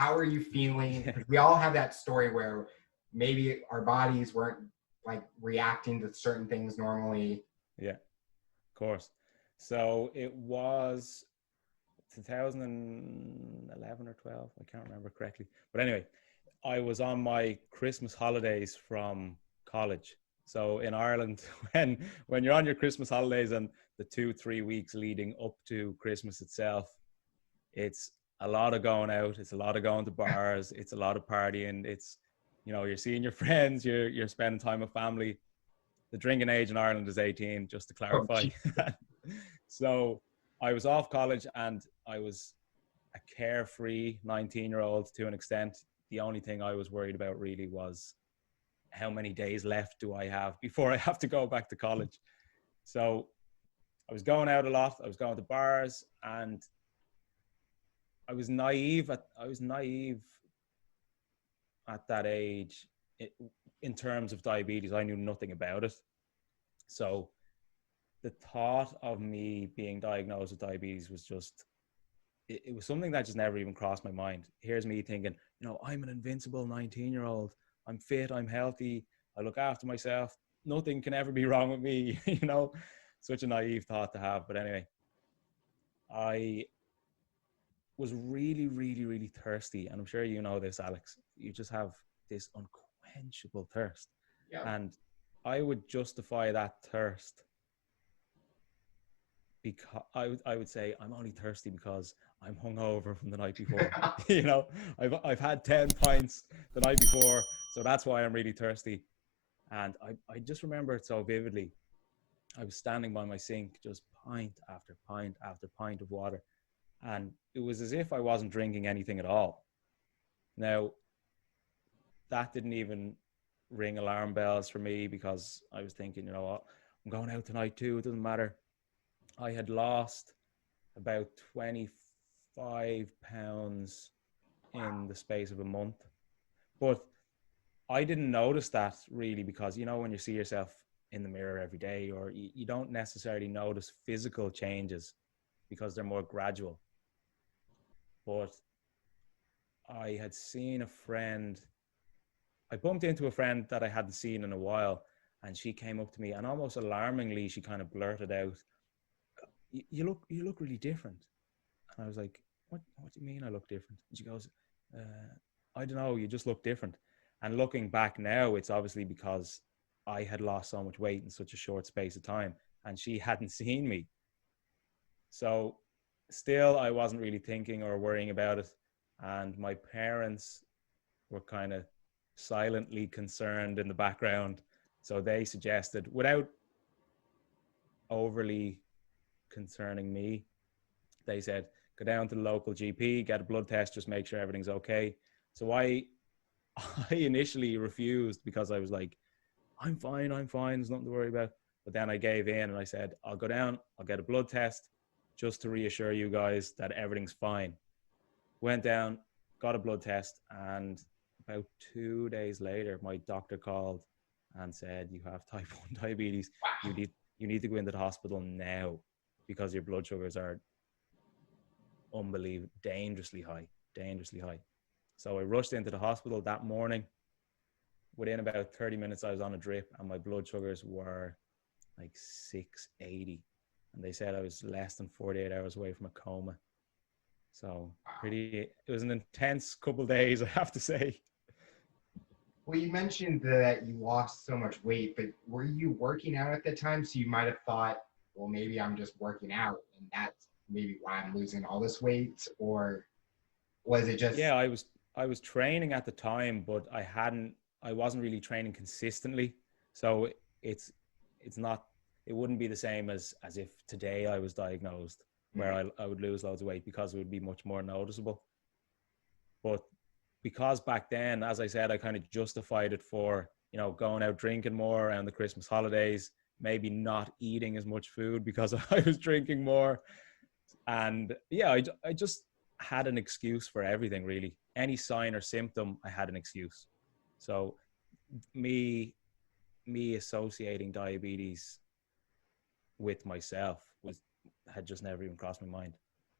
how are you feeling? 'Cause we all have that story where maybe our bodies weren't like reacting to certain things normally. Yeah, of course. So it was 2011 or 12. I can't remember correctly. But anyway, I was on my Christmas holidays from college. So in Ireland, when you're on your Christmas holidays and the 2-3 weeks leading up to Christmas itself, it's a lot of going out. It's a lot of going to bars. It's a lot of partying. It's, you're seeing your friends. You're spending time with family. The drinking age in Ireland is 18, just to Oh, clarify. gee. So I was off college and I was a carefree 19-year-old to an extent. The only thing I was worried about really was how many days left do I have before I have to go back to college. So I was going out a lot. I was going to bars, and I was naive at that age in terms of diabetes. I knew nothing about it. So the thought of me being diagnosed with diabetes was just, it was something that just never even crossed my mind. Here's me thinking, I'm an invincible 19-year-old. I'm fit, I'm healthy, I look after myself. Nothing can ever be wrong with me, Such a naive thought to have. But anyway, I was really, really, really thirsty. And I'm sure you know this, Alex. You just have this unquenchable thirst. Yeah. And I would justify that thirst because I would say I'm only thirsty because I'm hungover from the night before. I've had 10 pints the night before, so that's why I'm really thirsty. And I just remember it so vividly. I was standing by my sink, just pint after pint after pint of water, and it was as if I wasn't drinking anything at all. Now, that didn't even ring alarm bells for me, because I was thinking, you know what, I'm going out tonight too, it doesn't matter. I had lost about 25 pounds in the space of a month. But I didn't notice that really, because, when you see yourself in the mirror every day, or you don't necessarily notice physical changes because they're more gradual. But I had seen a friend, I bumped into a friend that I hadn't seen in a while, and she came up to me and almost alarmingly, she kind of blurted out, you look really different. And I was like, what do you mean I look different? And she goes, I don't know, you just look different. And looking back now, it's obviously because I had lost so much weight in such a short space of time, and she hadn't seen me. So still, I wasn't really thinking or worrying about it. And my parents were kind of silently concerned in the background. So they suggested, without overly concerning me, they said, go down to the local GP, get a blood test, just make sure everything's okay. So I initially refused, because I was like, I'm fine, there's nothing to worry about. But then I gave in and I said, I'll go down, I'll get a blood test just to reassure you guys that everything's fine. Went down, got a blood test, and about 2 days later, my doctor called and said, you have type 1 diabetes. Wow. You need to go into the hospital now, because your blood sugars are unbelievable, dangerously high. So I rushed into the hospital that morning. Within about 30 minutes, I was on a drip, and my blood sugars were like 680. And they said I was less than 48 hours away from a coma. So it was an intense couple of days, I have to say. Well, you mentioned that you lost so much weight, but were you working out at the time? So you might have thought, well, maybe I'm just working out, and that's maybe why I'm losing all this weight, or was it just? Yeah, I was training at the time, but I wasn't really training consistently. So it's it's not it wouldn't be the same as if today I was diagnosed, where I would lose loads of weight, because it would be much more noticeable. But because back then, as I said, I kind of justified it for, going out drinking more around the Christmas holidays, maybe not eating as much food because I was drinking more. And yeah, I just had an excuse for everything, really. Any sign or symptom, I had an excuse. So me associating diabetes with myself had just never even crossed my mind.